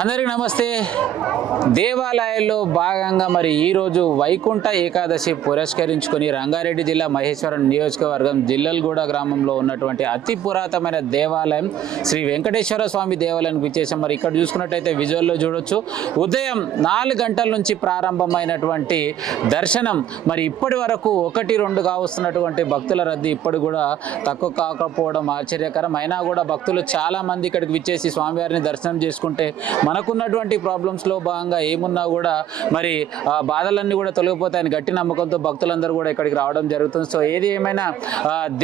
అందరికీ నమస్తే. దేవాలయాల్లో భాగంగా మరి ఈరోజు వైకుంఠ ఏకాదశి పురస్కరించుకొని రంగారెడ్డి జిల్లా మహేశ్వరం నియోజకవర్గం జిల్లల్గూడ గ్రామంలో ఉన్నటువంటి అతి పురాతనమైన దేవాలయం శ్రీ వెంకటేశ్వర స్వామి దేవాలయానికి విచ్చేసాం. మరి ఇక్కడ చూసుకున్నట్టయితే విజువల్లో చూడొచ్చు, ఉదయం 4 గంటల నుంచి ప్రారంభమైనటువంటి దర్శనం మరి ఇప్పటి వరకు 1-2 కావస్తున్నటువంటి భక్తుల రద్దీ ఇప్పటి కూడా తక్కువ కాకపోవడం ఆశ్చర్యకరం. అయినా కూడా భక్తులు చాలా మంది ఇక్కడికి విచ్చేసి స్వామివారిని దర్శనం చేసుకుంటే మనకున్నటువంటి ప్రాబ్లమ్స్లో భాగంగా ఏమున్నా కూడా మరి బాధలన్నీ కూడా తొలగిపోతాయని గట్టి నమ్మకంతో భక్తులందరూ కూడా ఇక్కడికి రావడం జరుగుతుంది. సో ఏది ఏమైనా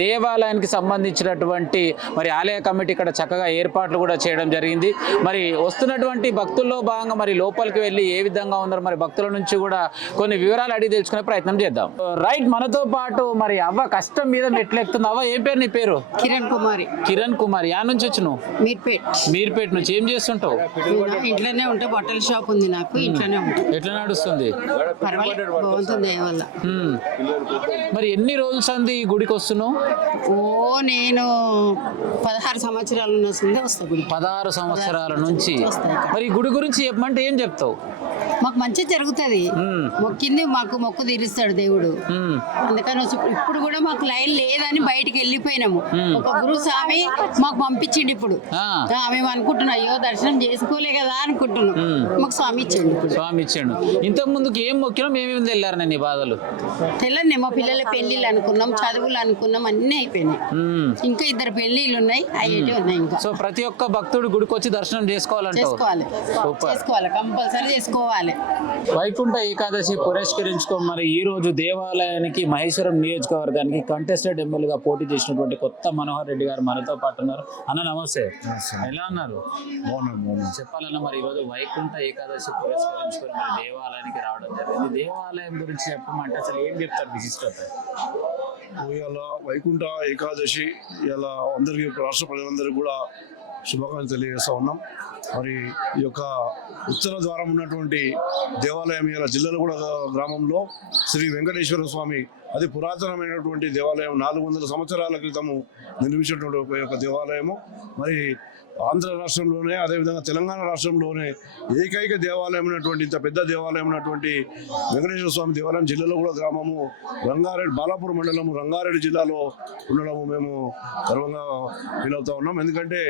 దేవాలయానికి సంబంధించినటువంటి మరి ఆలయ కమిటీ ఇక్కడ చక్కగా ఏర్పాట్లు కూడా చేయడం జరిగింది. మరి వస్తున్నటువంటి భక్తుల్లో భాగంగా మరి లోపలికి వెళ్ళి ఏ విధంగా ఉన్నారు మరి భక్తుల నుంచి కూడా కొన్ని వివరాలు అడిగి తెలుసుకునే ప్రయత్నం చేద్దాం. రైట్, మనతో పాటు మరి అవ్వ కష్టం మీద మెట్లెక్కుతుంది. అవ్వ ఏం పేరు నీ పేరు? కిరణ్ కుమారి. కిరణ్ కుమారి. యా నుంచి వచ్చి నువ్వు? మీర్పేట్ నుంచి. ఏం చేస్తుంటావు? ఇంట్లోనే ఉంటా, బట్టల షాప్ ఉంది నాకు, ఇంట్లోనే ఉంటా. ఎట్లా నడుస్తుంది? పర్వాలేదు, బాగుంటుంది వల్ల. మరి ఎన్ని రోజులు అంది ఈ గుడికి వస్తున్నావు? నేను 16 సంవత్సరాల నుంచి వస్తా గుడి. 16 సంవత్సరాల నుంచి. మరి ఈ గుడి గురించి చెప్పమంటే ఏం చెప్తావు? మాకు మంచి జరుగుతుంది, మొక్కింది మాకు మొక్కు తీరుస్తాడు దేవుడు. అందుకని ఇప్పుడు కూడా మాకు లైన్ లేదని బయటికి వెళ్ళిపోయినాము. ఒక గురు స్వామి మాకు పంపించిండు. ఇప్పుడు మేము అనుకుంటున్నాం, అయ్యో దర్శనం చేసుకోలే కదా అనుకుంటున్నాం, మాకు స్వామి ఇచ్చిండు. స్వామి ఇచ్చిండు. ఇంతకు ముందుకు ఏం మొక్కినా మేమేమి తెల్లారు నీ బాధలు? తెల్లండి, మా పిల్లల పెళ్లిళ్ళు అనుకున్నాం, చదువులు అనుకున్నాం, అన్ని అయిపోయినాయి. ఇంకా 2 పెళ్లిళ్ళు ఉన్నాయి, అయ్యేటి ఉన్నాయి ఇంకా. సో ప్రతి ఒక్క భక్తుడు గుడికి వచ్చి దర్శనం చేసుకోవాలంటే చేసుకోవాలి, కంపల్సరీ చేసుకోవాలి. వైకుంఠ ఏకాదశి పురస్కరించుకో మరి ఈ రోజు దేవాలయానికి మహేశ్వరం నియోజకవర్గానికి కంటెస్టెడ్ ఎమ్మెల్యేగా పోటీ చేసినటువంటి కొత్త మనోహర్ రెడ్డి గారు మనతో పాటు ఉన్నారు. అన్న నమస్తే, ఎలా ఉన్నారు? చెప్పాలన్నా మరి ఈరోజు వైకుంఠ ఏకాదశి పురస్కరించుకొని మరి దేవాలయానికి రావడం జరిగింది. దేవాలయం గురించి చెప్పమంటే అసలు ఏం చెప్తారు విశిష్టత? ఇలా వైకుంఠ ఏకాదశి ఇలా అందరికీ, రాష్ట్ర ప్రజలందరికీ కూడా శుభాకాంక్షలు తెలియజేస్తూ ఉన్నాం. మరి ఈ యొక్క ఉత్తర ద్వారం ఉన్నటువంటి దేవాలయం ఇలా జిల్లాలగూడ గ్రామంలో శ్రీ వెంకటేశ్వర స్వామి అది పురాతనమైనటువంటి దేవాలయం. 400 సంవత్సరాల క్రితము నిర్మించినటువంటి ఒక దేవాలయము. మరి ఆంధ్ర రాష్ట్రంలోనే, అదేవిధంగా తెలంగాణ రాష్ట్రంలోనే ఏకైక దేవాలయం ఉన్నటువంటి, ఇంత పెద్ద దేవాలయం ఉన్నటువంటి వెంకటేశ్వర స్వామి దేవాలయం జిల్లాలగూడ గ్రామము, రంగారెడ్డి బాలాపూర్ మండలము, రంగారెడ్డి జిల్లాలో ఉండడము మేము గర్వంగా ఫీల్ అవుతా ఉన్నాం. ఎందుకంటే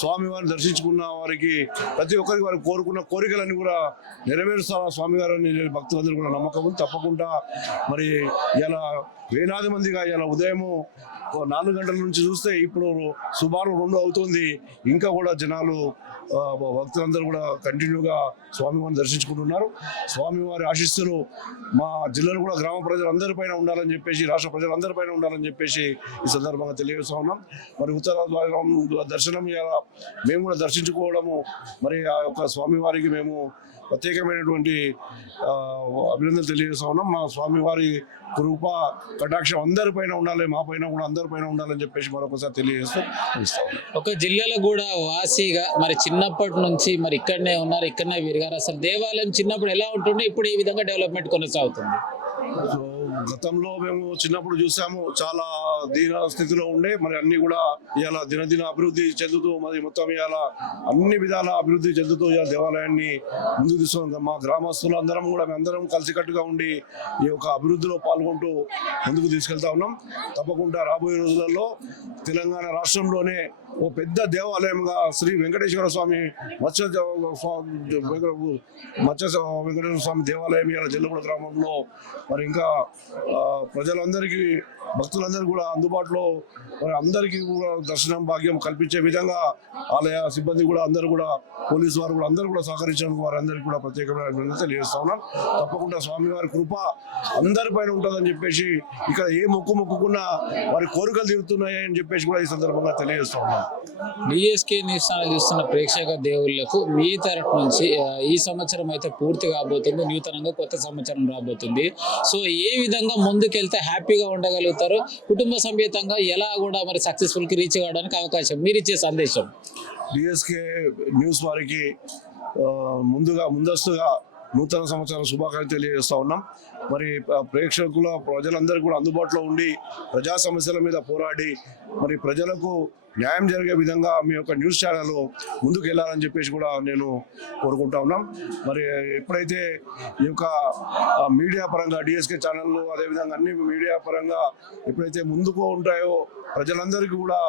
స్వామివారిని దర్శించుకున్న వారికి ప్రతి ఒక్కరికి వారికి కోరుకున్న కోరికలన్నీ కూడా నెరవేరుస్తారు స్వామివారిని భక్తులందరూ కూడా నమ్మకం ఉంది. తప్పకుండా మరి ఇలా వేలాది మందిగా ఇలా ఉదయము 4 గంటల నుంచి చూస్తే ఇప్పుడు సుమారు 2 అవుతుంది. ఇంకా కూడా జనాలు భక్తులందరూ కూడా కంటిన్యూగా స్వామివారిని దర్శించుకుంటున్నారు. స్వామివారి ఆశీస్సులు మా జిల్లాలో కూడా గ్రామ ప్రజలందరిపైన ఉండాలని చెప్పేసి, రాష్ట్ర ప్రజలందరిపైన ఉండాలని చెప్పేసి ఈ సందర్భంగా తెలియజేస్తూ ఉన్నాం. మరి ఉత్తర దర్శనం మేము కూడా దర్శించుకోవడము, మరి ఆ యొక్క స్వామివారికి మేము ప్రత్యేకమైనటువంటి అభినందనలు తెలియజేస్తా ఉన్నాం. మా స్వామివారి కృప కటాక్షం అందరిపైన ఉండాలి, మా పైన కూడా అందరిపైన ఉండాలని చెప్పేసి మరొకసారి తెలియజేస్తూ ఒక జిల్లాలో కూడా వాసిగా మరి చిన్నప్పటి నుంచి మరి ఇక్కడనే ఉన్నారు, ఇక్కడనే విరిగారు. అసలు దేవాలయం చిన్నప్పుడు ఎలా ఉంటుండే, ఇప్పుడు ఏ విధంగా డెవలప్మెంట్ కొనసాగుతుంది? సో గతంలో మేము చిన్నప్పుడు చూసాము, చాలా దీన స్థితిలో ఉండే, మరి అన్ని కూడా ఇవాళ దినదిన అభివృద్ధి చెందుతూ, మరి మొత్తం ఇవాళ అన్ని విధాల అభివృద్ధి చెందుతూ ఇవాళ దేవాలయాన్ని ముందుకు తీసుకున్నాం. మా గ్రామస్తులు అందరం కూడా మేమందరం కలిసికట్టుగా ఉండి ఈ యొక్క అభివృద్ధిలో పాల్గొంటూ ముందుకు తీసుకెళ్తా ఉన్నాం. తప్పకుండా రాబోయే రోజులలో తెలంగాణ రాష్ట్రంలోనే ఓ పెద్ద దేవాలయంగా శ్రీ వెంకటేశ్వర స్వామి వెంకటేశ్వర స్వామి దేవాలయం ఇవాళ జిల్లగూడ గ్రామంలో మరి ఇంకా ప్రజలందరికీ, భక్తులందరికీ కూడా అందుబాటులో, మరి అందరికీ కూడా దర్శనం భాగ్యం కల్పించే విధంగా ఆలయ సిబ్బంది కూడా అందరూ కూడా, పోలీసు వారు కూడా అందరూ కూడా సహకరించడానికి వారందరికీ కూడా ప్రత్యేకమైన తెలియజేస్తా ఉన్నాం. తప్పకుండా స్వామివారి కృప అందరిపైన ఉంటుందని చెప్పేసి, ఇక్కడ ఏ మొక్కుకున్నా వారి కోరికలు తీరుతున్నాయి అని చెప్పేసి కూడా ఈ సందర్భంగా తెలియజేస్తా ఉన్నాం. డిఎస్కే న్యూస్ ఛానల్ చూస్తున్న ప్రేక్షక దేవుళ్లకు మీ తరఫు నుంచి ఈ సంవత్సరం అయితే పూర్తి కాబోతుంది, నూతనంగా కొత్త సంవత్సరం రాబోతుంది. సో ఏ విధంగా ముందుకెళ్తే హ్యాపీగా ఉండగలుగుతారో, కుటుంబ సమేతంగా ఎలా కూడా మరి సక్సెస్ఫుల్ కి రీచ్ కావడానికి అవకాశం, మీరు ఇచ్చే సందేశం? డిఎస్కే న్యూస్ వారికి ముందస్తుగా నూతన సంవత్సరం శుభాకాంక్షలు తెలియజేస్తా ఉన్నాం. మరి ప్రజలందరూ కూడా అందుబాటులో ఉండి ప్రజా సమస్యల మీద పోరాడి మరి ప్రజలకు న్యాయం జరిగే విధంగా మీ యొక్క న్యూస్ ఛానల్ ముందుకు వెళ్ళాలని చెప్పేసి కూడా నేను కోరుకుంటా ఉన్నాం. మరి ఎప్పుడైతే ఈ యొక్క మీడియా పరంగా డిఎస్కే ఛానళ్ళు అదేవిధంగా అన్ని మీడియా పరంగా ఎప్పుడైతే ముందుకు ఉంటాయో ప్రజలందరికీ కూడా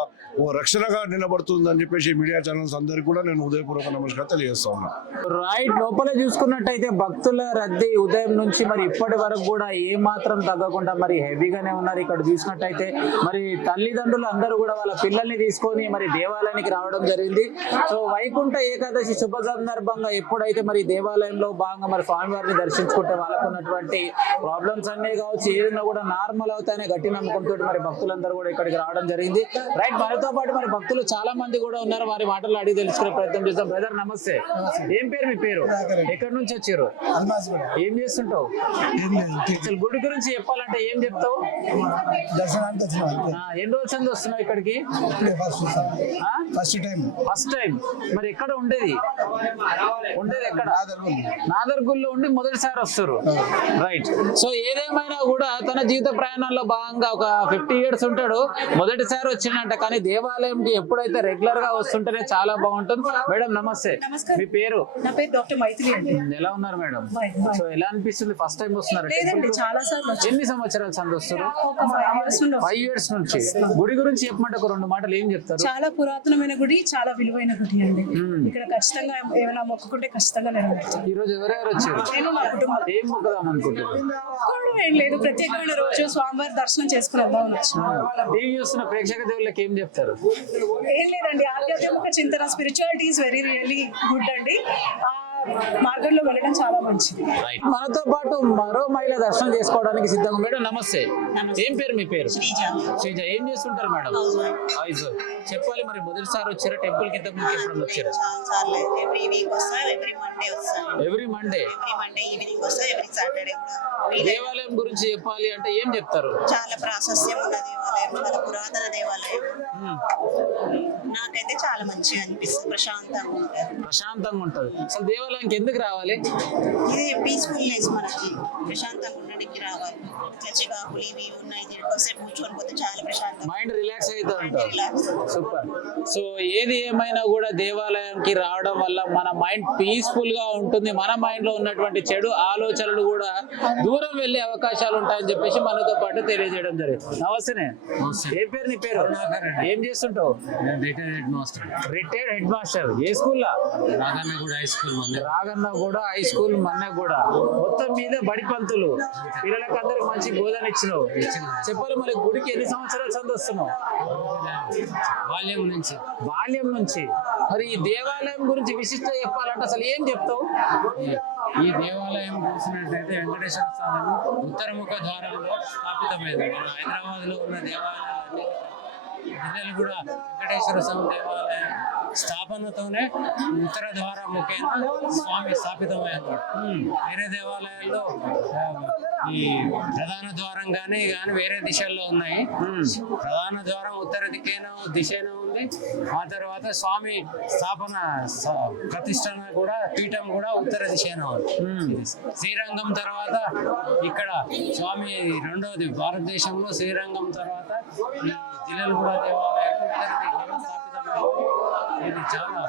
ఓ రక్షణగా నిలబడుతుందని చెప్పేసి మీడియా ఛానల్స్ అందరికీ కూడా నేను ఉదయపూర్వక నమస్కారం తెలియజేస్తా ఉన్నా. రైట్, లోపల చూసుకున్నట్టయితే భక్తుల రద్దీ ఉదయం నుంచి మరి ఇప్పటి వరకు కూడా ఏ మాత్రం తగ్గకుండా మరి హెవీగానే ఉన్నారు. ఇక్కడ చూసినట్టయితే మరి తల్లిదండ్రులు అందరూ కూడా వాళ్ళ పిల్లల్ని తీసుకొని మరి దేవాలయానికి రావడం జరిగింది. సో వైకుంఠ ఏకాదశి శుభ సందర్భంగా ఎప్పుడైతే మరి దేవాలయంలో భాగంగా మరి స్వామివారిని దర్శించుకుంటే వాళ్ళకు ఉన్నటువంటి ప్రాబ్లమ్స్ అన్నీ కావచ్చు ఏదైనా కూడా నార్మల్ అవుతాయనే గట్టి నమ్మకంతో మరి భక్తులందరూ కూడా ఇక్కడికి రావడం జరిగింది. రైట్, మనతో పాటు మరి భక్తులు చాలా మంది కూడా ఉన్నారు. వారి మాటలు అడిగి తెలుసుకునే ప్రయత్నం చేద్దాం. బ్రదర్ నమస్తే, ఏం పేరు మీ పేరు? ఎక్కడి నుంచి వచ్చారు? ఏం చేస్తుంటావు? అసలు గుడి గురించి చెప్పాలంటే ఏం చెప్తావు? ఎన్ని రోజుల నుంచి వస్తున్నావు ఇక్కడికి? First time. మరి ఎక్కడ ఉండేది ఎక్కడ? నాదర్గుల్లో ఉండి మొదటిసారి వస్తారు. రైట్, సో ఏదేమైనా కూడా తన జీవిత ప్రయాణంలో భాగంగా ఒక 50 years ఉంటాడు, మొదటిసారి వచ్చిందంట. కానీ దేవాలయంకి ఎప్పుడైతే రెగ్యులర్ గా వస్తుంటేనే చాలా బాగుంటుంది. మేడం నమస్తే, మీ పేరు? నా పేరు డాక్టర్ మైథిలి అండి. ఎలా ఉన్నారు మేడం? సో ఎలా అనిపిస్తుంది ఫస్ట్ టైం వస్తున్నారు? చాలా సార్లు. ఎన్ని సంవత్సరాలు సంది వస్తారు? 5 years నుంచి. గుడి గురించి చెప్పమంటే ఒక 2 మాటలు ఏం చెప్తారు? చాలా పురాతనమైన గుడి, చాలా విలువైన గుడి అండి. ఇక్కడ ఖచ్చితంగా ఏమైనా మొక్కుకుంటే ఖచ్చితంగా నెరవేరుతుంది. ఈ రోజు ఎవరెవరు వచ్చారు? నేను మా కుటుంబం. ఏం మొక్కుదాం అనుకుంటున్నారు? ఏం లేదు, ప్రత్యేకమైన రోజు స్వామివారి దర్శనం చేసుకుని వద్దామని వచ్చాను. టీవీ చూస్తున్న ప్రేక్షక దేవుళ్ళకి ఏం చెప్తారు? ఏం లేదండి, ఆధ్యాత్మిక చింతన, spirituality is very really good అండి. మార్గంలో వెళ్ళడం చాలా మంచిది. మనతో పాటు మరో మహిళ దర్శనం చేసుకోవడానికి సిద్ధంగా. మేడం నమస్తే, ఏం పేరు మీ పేరు? శ్రీజ. ఏం చేస్తుంటారు మేడం? చెప్పాలి, మరి మొదటిసారి వచ్చారా టెంపుల్ కి? ఇంతకు ముందు ఎప్పుడు వచ్చారా? ఎవ్రీ వీక్ వస్తా, ఎవ్రీ మండే వస్తాను. ఎవ్రీ మండే ఈవినింగ్ వస్తా, ఎవ్రీ సాటర్డే కూడా. దేవాలయం గురించి చెప్పాలి అంటే ఏం చెప్తారు? చాలా ప్రాశస్త్యం ఉన్న దేవాలయం, చాలా పురాతన దేవాలయం. నాకైతే చాలా మంచిగా అనిపిస్తుంది, ప్రశాంతంగా ఉంటుంది. అసలు దేవాలయానికి ఎందుకు రావాలి? ఇది పీస్ఫుల్నెస్, మనకి ప్రశాంతంగా ఉండడానికి రావాలి. ఇట్లా చికాకులు ఇవి ఉన్నాయి, దీనికోసం కూర్చొని పోతే చాలా ప్రశాంతంగా, మైండ్ రిలాక్స్ అవుతూ ఉంటుంది. సూపర్. సో ఏది ఏమైనా కూడా దేవాలయంకి రావడం వల్ల మన మైండ్ పీస్ఫుల్ గా ఉంటుంది. మన మైండ్ లో ఉన్నటువంటి చెడు ఆలోచనలు కూడా దూరం వెళ్లే అవకాశాలు ఉంటాయని చెప్పేసి మనతో పాటు తెలియజేయడం జరిగింది. నమస్తే, ఏ పేరు నీ పేరు? ఏం చేస్తుంటావు? Retired head master. ఏ స్కూల్లో? Ragannaguda high school Mannaguda. మొత్తం మీద బడి పంతులు, పిల్లలకు అందరికి మంచి బోధన ఇచ్చినావు. చెప్పాలి, మరి గుడికి ఎన్ని సంవత్సరాలు సంది వస్తున్నావు? బాల్యం నుంచి. మరి ఈ దేవాలయం గురించి విశిష్ట చెప్పాలంటే అసలు ఏం చెప్తావు? ఈ దేవాలయం చూసినట్లయితే వెంకటేశ్వర స్వామి ఉత్తరముఖ ద్వారంలో స్థాపితమైంది. హైదరాబాద్ లో ఉన్న దేవాలయాలన్నీ జిల్లాలు కూడా వెంకటేశ్వర స్వామి దేవాలయం స్థాపనతోనే ఉత్తర ద్వారం ముఖేన స్వామి స్థాపితమైంది. వేరే దేవాలయాల్లో ఈ ప్రధాన ద్వారం కానీ వేరే దిశల్లో ఉన్నాయి. ప్రధాన ద్వారం ఉత్తర దిశైన ఉంది. ఆ తర్వాత స్వామి స్థాపన ప్రతిష్టన కూడా పీఠం కూడా ఉత్తర దిశైన ఉంది. శ్రీరంగం తర్వాత ఇక్కడ స్వామి రెండవది భారతదేశంలో శ్రీరంగం తర్వాత ఈ జిల్లాలు కూడా దేవాలయం ఉత్తర దిశలో స్థాపితమైంది. ఇది చాలా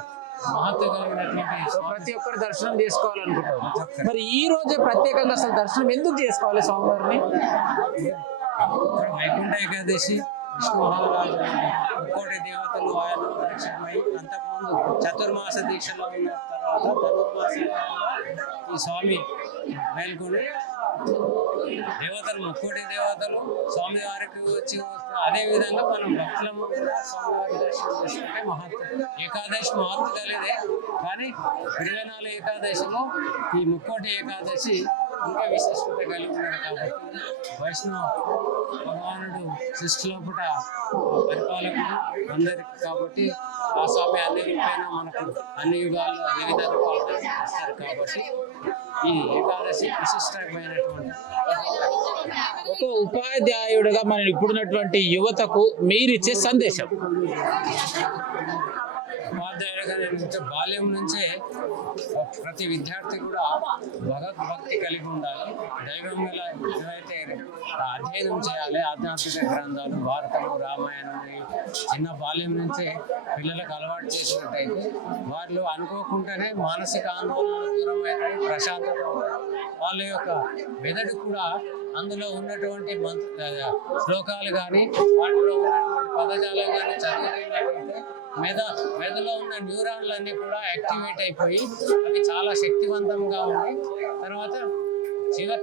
మహత్వ కలిగినటువంటి ప్రతి ఒక్కరు దర్శనం చేసుకోవాలనుకుంటారు. మరి ఈ రోజే ప్రత్యేకంగా అసలు దర్శనం ఎందుకు చేసుకోవాలి స్వామివారిని? వైకుంఠ ఏకాదశి, విష్ణు మహారాజు ముక్కోటి దేవతలు ఆయన ప్రత్యక్షమై అంతకుముందు చతుర్మాస దీక్షలో ఉన్న తర్వాత ధనుర్మాసంలో ఈ స్వామి మేల్కొని దేవతలు ముక్కోటి దేవతలు స్వామి వారికి వచ్చి అదే విధంగా మనం భక్తులము కూడా స్వామివారి దర్శనం చేసుకుంటే మహత్వం. ఏకాదశి మహత్వం కలిదే, కానీ 24 ఏకాదశిలో ఈ ముక్కోటి ఏకాదశి ఇంకా విశిష్టత కలిగి ఉన్నది. కాబట్టి వైష్ణవ భగవానుడు సృష్టిలో కూడా పరిపాలకుడు అందరికి, కాబట్టి ఆ స్వామి అన్ని రూపైన మనకు అన్ని యుగాల్లో వివిధ రూపాలు దర్శిస్తారు. కాబట్టి ఈ ఏకాదశి విశిష్టమైనటువంటి. ఒక ఉపాధ్యాయుడిగా మనం ఇప్పుడున్నటువంటి యువతకు మీరిచ్చే సందేశం? ఉపాధ్యాయులుగా నేను బాల్యం నుంచే ప్రతి విద్యార్థి కూడా భగవద్భక్తి కలిగి ఉండాలి. దైవం మీద ఏదైతే అధ్యయనం చేయాలి, ఆధ్యాత్మిక గ్రంథాలు, భారతం, రామాయణం చిన్న బాల్యం నుంచే పిల్లలకు అలవాటు చేసినట్టయితే వాళ్ళు అనుకోకుండానే మానసిక ఆందోళన దూరం అవుతాయి, ప్రశాంతత వాళ్ళ యొక్క మెదడు కూడా అందులో ఉన్నటువంటి శ్లోకాలు కానీ వాటిలో ఉన్నటువంటి పదజాలం కానీ చదువుతున్నట్టయితే మెదడులో ఉన్న న్యూరాన్లన్నీ కూడా యాక్టివేట్ అయిపోయి అవి చాలా శక్తివంతంగా ఉన్నాయి. తర్వాత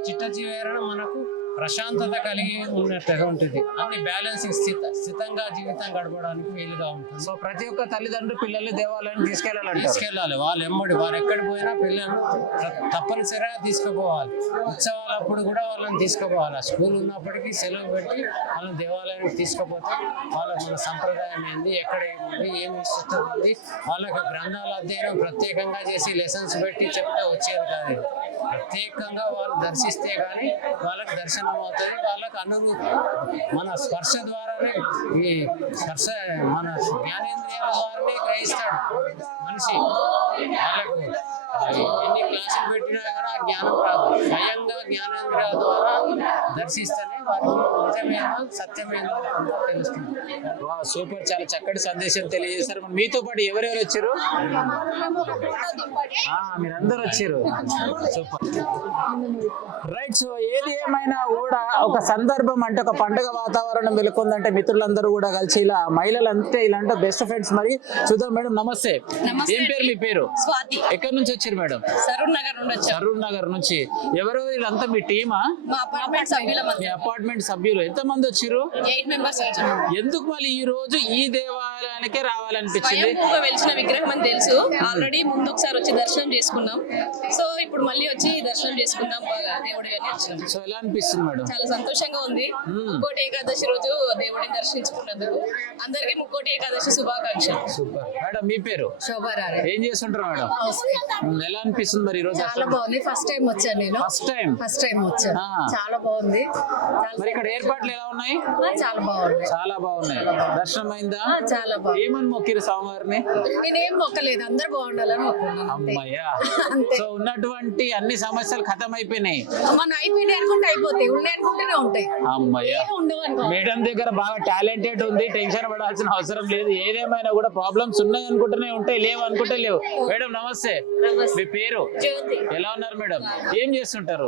చిట్ట చివరన మనకు ప్రశాంతత కలిగి ఉన్నట్టుగా ఉంటుంది. అన్ని బ్యాలెన్సింగ్ స్థితంగా జీవితం గడపడానికి వీలుగా ఉంటుంది. సో ప్రతి ఒక్క తల్లిదండ్రులు పిల్లల్ని దేవాలయాన్ని తీసుకెళ్ళాలి. వాళ్ళు వారు ఎక్కడికి పోయినా పిల్లలను తప్పనిసరిగా తీసుకుపోవాలి. ఉత్సవాలప్పుడు కూడా వాళ్ళని తీసుకుపోవాలి. స్కూల్ ఉన్నప్పటికీ సెలవు పెట్టి వాళ్ళని దేవాలయానికి తీసుకుపోతే వాళ్ళకి మన సంప్రదాయం ఏంది, ఎక్కడ ఏముంది, ఏమి ఇష్టం ఉంది, వాళ్ళకి గ్రంథాల అధ్యయనం ప్రత్యేకంగా చేసి లెసన్స్ పెట్టి చెప్తే వచ్చేది కాదు. ప్రత్యేకంగా వాళ్ళు దర్శిస్తే కానీ వాళ్ళకి దర్శనం అవుతుంది. వాళ్ళకి అనుభూతి మన స్పర్శ ద్వారానే, ఈ స్పర్శ మన జ్ఞానేంద్రియాల ద్వారానే గ్రహిస్తాడు మనిషి. వాళ్ళకు ఎన్ని క్లాసులు పెట్టినా కూడా ఆ జ్ఞానం రాదు. స్వయంగా జ్ఞానేంద్రియాల ద్వారా దర్శిస్తేనే వారికి నిజమేందో సత్యమేందో తెలుస్తుంది. సూపర్, చాలా చక్కటి సందేశం తెలియజేస్తారు. మీతో పాటు ఎవరెవరు వచ్చారు? మీరందరూ వచ్చారు. Super, right. సో ఏది ఏమైనా కూడా ఒక సందర్భం అంటే ఒక పండుగ వాతావరణం వెలుకుందంటే మిత్రులందరూ కూడా కలిసి ఇలా మహిళలంటే ఇలాంటి బెస్ట్ ఫ్రెండ్స్. మరి చూద్దాం మేడం, నమస్తే. ఏం పేరు మీ పేరు? స్వాతి. ఎక్కడి నుంచి వచ్చారు మేడం? సరూర్ నగర్ నుండి వచ్చారు. సరూర్ నగర్ నుంచి. ఎవరు వీళ్ళంతా? మీ టీమా? మా అపార్ట్మెంట్ సభ్యుల మీ అపార్ట్మెంట్ సభ్యులు ఎంత మంది వచ్చారు? 8 మెంబర్స్ వచ్చారు. ఎందుకు మళ్ళీ ఈ రోజు ఈ దేవాలయానికే రావాలనిపించింది? స్వయంభూగా వెలిసిన విగ్రహం అని తెలుసు. ఆల్రెడీ ముందు ఒకసారి వచ్చి దర్శనం చేసుకున్నాం. సో ఇప్పుడు మళ్ళీ వచ్చి దర్శనం చేసుకుందాం దేవుడి అని వచ్చినాం. సో ఎలా అనిపిస్తుంది మేడం? చాలా సంతోషంగా ఉంది. ముక్కోటి ఏకాదశి రోజు దేవుడిని దర్శించుకున్నందుకు అందరికీ ముక్కోటి ఏకాదశి శుభాకాంక్షలు. సూపర్ మేడం, మీ పేరు? శోభారాణి. ఏం చేస్తుంటారు మేడం? ఎలా అనిపిస్తుంది మరి ఈ రోజు? చాలా బాగుంది. ఫస్ట్ టైం వచ్చాను నేను. ఫస్ట్ టైం వచ్చాను. చాలా బాగుంది. మరి ఇక్కడ ఏర్పాట్లు ఎలా ఉన్నాయి? చాలా బాగుంది. చాలా బాగున్నాయి. దర్శనం అయిందా? చాలా బాగుంది. ఏమని మొక్కిరు స్వామివారిని? నేనేం మొక్కలేదు, అందరు బాగుండాలని మొక్కున్నాను. అమ్మయ్యా. సో ఉన్నటువంటి అన్ని సమస్యలు ఖతం అయిపోయినాయి. మన అయిపోయినాయి అనుకుంటే అయిపోతాయి, ఉన్నాయి అనుకుంటేనే ఉంటాయి. అమ్మయ్యా. ఉండవు అనుకో. మేడం దగ్గర బాగా టాలెంటెడ్ ఉంది, టెన్షన్ పడాల్సిన అవసరం లేదు. ఏదేమైనా కూడా ప్రాబ్లమ్స్ ఉన్నాయి అనుకుంటూనే ఉంటాయి, లేవు అనుకుంటే లేవు. మేడం నమస్తే. మీ పేరు? ఎలా ఉన్నారు మేడం? ఏం చేస్తుంటారు?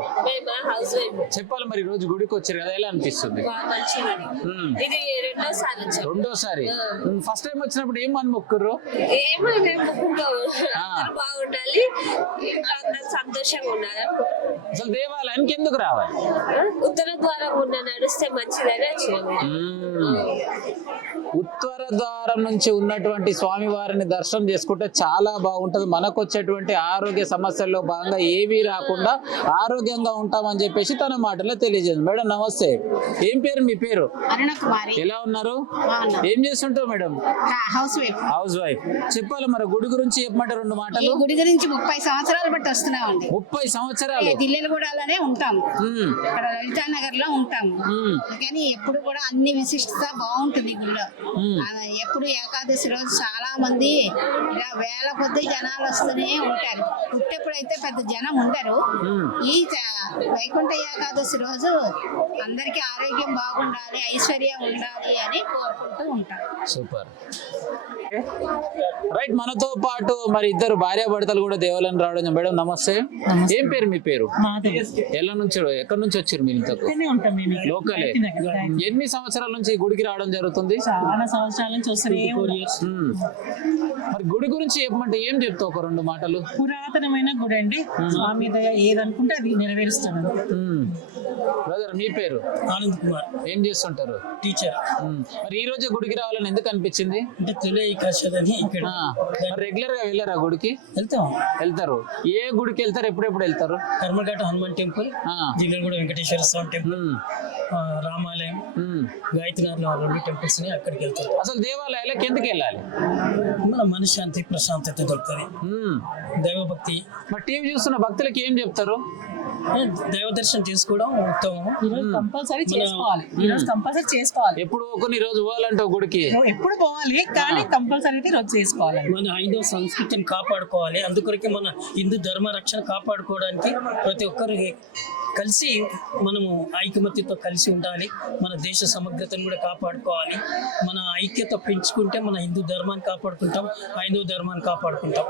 చెప్పాలి. మరి రోజు గుడికి వచ్చారు కదా, ఎలా అనిపిస్తుంది? రెండోసారి. ఫస్ట్ టైం వచ్చినప్పుడు ఏం అని మొక్కుర్రు? బాగుండాలి, సంతోషంగా ఉండాలి. అసలు దేవాలయానికి ఎందుకు రావాలి? ఉత్తర ద్వారం ఉన్న నడిస్తే మంచిదని వచ్చినాము. ఉత్తర ద్వారం నుంచి ఉన్నటువంటి స్వామి వారిని దర్శనం చేసుకుంటే చాలా బాగుంటది. మనకు వచ్చేటువంటి ఆరోగ్య సమస్యల్లో భాగంగా ఏవి రాకుండా ఆరోగ్యంగా ఉంటామని చెప్పేసి తన మాటలో తెలియజేయండి. మేడం నమస్తే. ఏం పేరు మీ పేరు? అరుణకుమారి. ఎలా ఉన్నారు? ఏం చేస్తుంటావు madam? House wife. House wife. చెప్పాలి మరి గుడి గురించి చెప్పమంటే 2 మాటలు. గుడి గురించి 30 సంవత్సరాలు బట్టి వస్తున్నామండి. 30 సంవత్సరాలు. దిల్లెలగూడలోనే ఉంటాము, ఇక్కడ లలితానగర్ లో ఉంటాము. కానీ ఎప్పుడు కూడా అన్ని విశిష్టత బాగుంటుంది గుడిలో. ఎప్పుడు ఏకాదశి రోజు చాలా మంది ఇలా వేల కొద్ది జనాలు వస్తూనే ఉంటారు. పుట్టేప్పుడైతే పెద్ద జనం ఉండరు. ఈ వైకుంఠ ఏకాదశి రోజు అందరికి ఆరోగ్యం బాగుండాలి, ఐశ్వర్యం ఉండాలి అని కోరుకుంటూ ఉంటారు. సూపర్. రైట్, మనతో పాటు మరి ఇద్దరు భార్యాభర్తలు కూడా దేవాలయం రావడం. మేడం నమస్తే. ఏం పేరు మీ పేరు? ఎలా నుంచి, ఎక్కడి నుంచి వచ్చారు మీరు? ఇంతకు లోకలే. ఎన్ని సంవత్సరాల నుంచి గుడికి రావడం జరుగుతుంది? చాలా సంవత్సరాల నుంచి వస్తున్నాయి. మరి గుడి గురించి చెప్పమంటే ఏం చెప్తావు? ఒక 2 మాటలు. పురాతనమైన గుడి అండి. స్వామి దయ ఏదనుకుంటే అది నెరవేరుస్తాను. బ్రదర్ మీ పేరు? ఆనంద్ కుమార్. ఏం చేస్తుంటారు? టీచర్. మరి ఈ రోజు గుడికి రావాలని ఎందుకు అనిపించింది? అంటే తెలియకని ఇక్కడ రెగ్యులర్ గా వెళ్ళారా గుడికి? వెళ్తారు. ఏ గుడికి వెళ్తారు? ఎప్పుడెప్పుడు వెళ్తారు? కర్మఘాట హనుమాన్ టెంపుల్, జిల్లెలగూడ వెంకటేశ్వర స్వామి టెంపుల్, రామాలయం, గాయత్రినాథ్ 2 టెంపుల్స్ ని అక్కడికి వెళ్తారు. అసలు దేవాలయాలకు ఎందుకు వెళ్ళాలి? మన మనశ్శాంతి, ప్రశాంతత దొరుకుతుంది, దైవభక్తి. మరి టీవీ చూస్తున్న భక్తులకి ఏం చెప్తారు? దైవ దర్శనం చేసుకోవడం ఉత్తమం. ఈరోజు కంపల్సరీ చేసుకోవాలి. ఈరోజు కంపల్సరీ చేసుకోవాలి. ఎప్పుడు కొన్ని రోజు పోవాలంటే గుడికి ఎప్పుడు పోవాలి కానీ కంపల్సరీ అయితే ఈరోజు చేసుకోవాలి. మన హైందవ సంస్కృతిని కాపాడుకోవాలి. అందుకొరకే మన హిందూ ధర్మ రక్షణ కాపాడుకోవడానికి ప్రతి ఒక్కరు కలిసి మనము ఐకమత్యతో కలిసి ఉండాలి. మన దేశ సమగ్రతను కూడా కాపాడుకోవాలి. మన ఐక్యత పెంచుకుంటే మన హిందూ ధర్మాన్ని కాపాడుకుంటాం, హైందవ ధర్మాన్ని కాపాడుకుంటాం.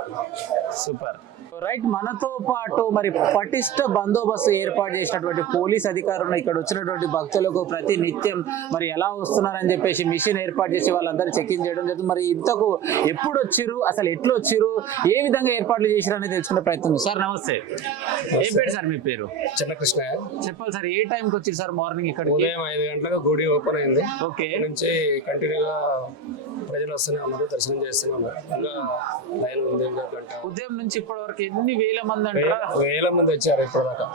సూపర్. రైట్, మనతో పాటు మరి పటిష్ట బందోబస్తు ఏర్పాటు చేసినటువంటి పోలీస్ అధికారులు ఇక్కడ వచ్చినటువంటి భక్తులకు ప్రతి నిత్యం మరి ఎలా వస్తున్నారని చెప్పేసి మిషన్ ఏర్పాటు చేసి వాళ్ళందరూ చెకింగ్ చేయడం జరుగుతుంది. మరి ఇంతకు ఎప్పుడు వచ్చిర్రు, అసలు ఎట్లా వచ్చిర్రు, ఏ విధంగా ఏర్పాట్లు చేసిరు అనేది తెలుసుకునే ప్రయత్నం. సార్ నమస్తే, ఏం పేరు సార్ మీ పేరు? చిన్నకృష్ణ. చెప్పాలి సార్, ఏ టైంకి వచ్చిరు సార్ మార్నింగ్ ఇక్కడ? ఉదయం 5 గంటలకు గుడి ఓపెన్ అయింది. ఓకే, నుంచి కంటిన్యూగా ప్రజలు వస్తూనే ఉన్నారు, దర్శనం చేస్తూనే ఉన్నారు. ఇంకా లైన్ ఉంది, ఇంకా గంట. ఉదయం నుంచి ఇప్పటి వరకు ఎన్ని వేల మంది అంటారా? వేల మంది వచ్చారు ఇప్పటిదాకా.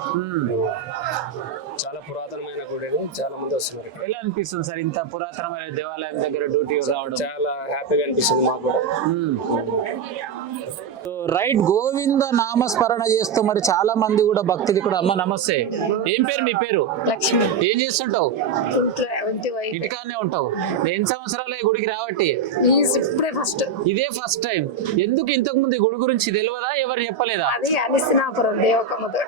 చాలా పురాతనమైన గుడి, చాలా మంది వస్తున్నారు. ఎలా అనిపిస్తుంది సార్ ఇంత పురాతనమైన దేవాలయం దగ్గర డ్యూటీ రావడం? చాలా హ్యాపీగా అనిపిస్తుంది మాకు కూడా. రైట్, గోవింద నామస్మరణ చేస్తూ మరి చాలా మంది కూడా భక్తులు కూడా. అమ్మ నమస్తే, ఏం పేరు మీ పేరు? లక్ష్మి. ఏం చేస్తుంటావు? ఇంటికానే ఉంటావు. ఎన్ని సంవత్సరాలు ఈ గుడికి రావట్టి? ఇప్పుడే ఫస్ట్. ఇదే ఫస్ట్ టైం. ఎందుకు ఇంతకు ముందు ఈ గుడి గురించి తెలియదా, ఎవరు చెప్పలేదా? అది హస్తినాపురం దేవకమ్మతో.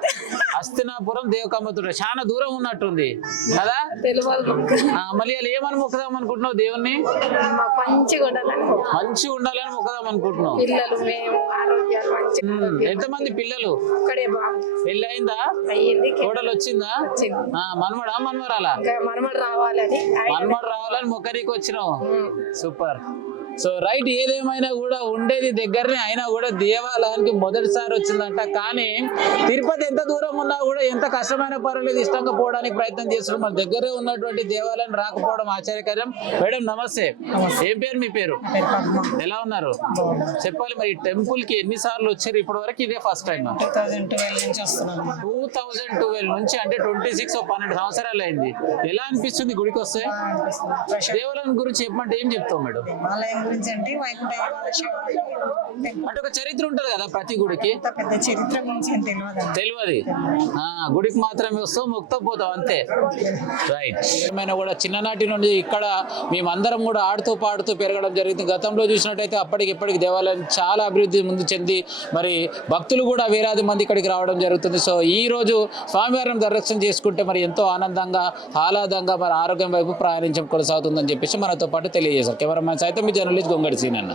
హస్తినాపురం దేవకమ్మతో చాలా దూరం ఉన్నట్టుంది కదా? తెలియదు. మళ్ళీ వాళ్ళు ఏమని మొక్కుదాం అనుకుంటున్నావు దేవుణ్ణి? మంచిగా ఉండాలని. మంచిగా ఉండాలని మొక్కుదాం అనుకుంటున్నావు. పిల్లలు మేము ఆరోగ్యాలు మంచిగా. ఎంతమంది పిల్లలు? ఇక్కడే బాగా పెళ్ళి అయిందా? అయ్యింది. కోడలు వచ్చిందా? మనమడా మనమరాలా? మనమడు రావాలని. మనమడు రావాలని మొక్కరికి వచ్చినావు. సూపర్. సో రైట్, ఏదేమైనా కూడా ఉండేది దగ్గరనే అయినా కూడా దేవాలయానికి మొదటిసారి వచ్చిందంట. కానీ తిరుపతి ఎంత దూరం ఉన్నా కూడా ఎంత కష్టమైన పర్వాలేదు ఇష్టంగా పోవడానికి ప్రయత్నం చేస్తున్నాం. మన దగ్గరే ఉన్నటువంటి దేవాలయం రాకపోవడం ఆశ్చర్యకరం. మేడం నమస్తే, ఏం పేరు మీ పేరు? ఎలా ఉన్నారు? చెప్పాలి, మరి టెంపుల్ కి ఎన్నిసార్లు వచ్చారు ఇప్పటి వరకు? ఇదే ఫస్ట్ టైం? 2012 నుంచి వస్తున్నాం. 2012 నుంచి, అంటే 26 12 సంవత్సరాలు అయింది. ఎలా అనిపిస్తుంది గుడికి వస్తే? దేవాలయం గురించి చెప్పమంటే ఏం చెప్తావు మేడం? ఆలయం గురించి అంటే వైకుంఠ ఏకాదశి అంటే ఒక చరిత్ర ఉంటది కదా ప్రతి గుడికి. పెద్ద చరిత్ర గురించి ఏం తెలియదు. గుడికి మాత్రమే వస్తావు, మొక్తా పోతావు అంతే. రైట్, ఏమైనా కూడా చిన్ననాటి నుండి ఇక్కడ మేమందరం కూడా ఆడుతూ పాడుతూ పెరగడం జరిగింది. గతంలో చూసినట్టయితే అప్పటికి దేవాలయం చాలా అభివృద్ధి ముందు చెంది మరి భక్తులు కూడా వేలాది మంది ఇక్కడికి రావడం జరుగుతుంది. సో ఈ రోజు స్వామివారిని దర్శనం చేసుకుంటే మరి ఎంతో ఆనందంగా ఆహ్లాదంగా మరి ఆరోగ్యం వైపు ప్రయాణించడం కొనసాగుతుందని చెప్పేసి మనతో పాటు తెలియజేశారు. కెమెరామ్యాన్ సైతం మీ జర్నలిస్ట్ గొంగడి సీనన్న.